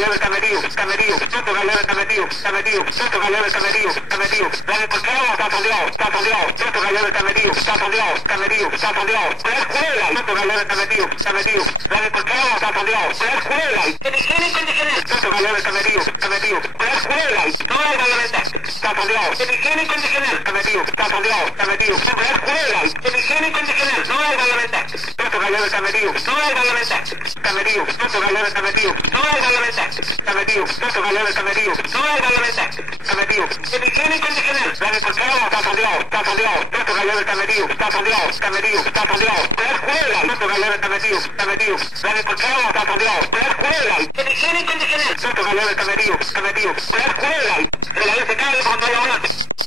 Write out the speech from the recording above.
gallo está metido, otro gallo está metido, otro gallo está metido, la de porquero está fondeado, otro gallo está metido, está fondeado, la escuela, otro gallo está metido, la de porquero está fondeado, la escuela, otro gallo está metido, la escuela, no hay gallo está fondeado, higiene incondicional, está metido, la escuela, higiene incondicional, no hay gallo otro gallo está metido, no hay gallo está metido, otro gallo está metido, no hay gallo está metido, otro gallo está metido, no hay gallo está metido, higiene incondicional, la de porquero está fondeado, otro gallo está metido, la escuela, otro gallo está metido, la de porquero está fondeado, la escuela, higiene incondicional, otro gallo está metido, la escuela, de la vez se cae cuando hay volante.